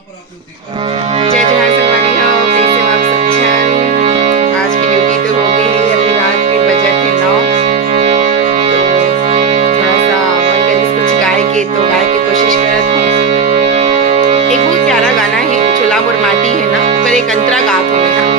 जय जहाँ संगवारी हो, कैसे हो आप सब छन। आज की ड्यूटी तो हो गई है, अभी रात के बजे थे 9। तो थोड़ा सा मन करी कुछ गाय की कोशिश करत हूँ। एक बहुत प्यारा गाना है, चोला मोर माटी है ना, ऊपर एक अंतरा गात हूँ मैं। हाँ,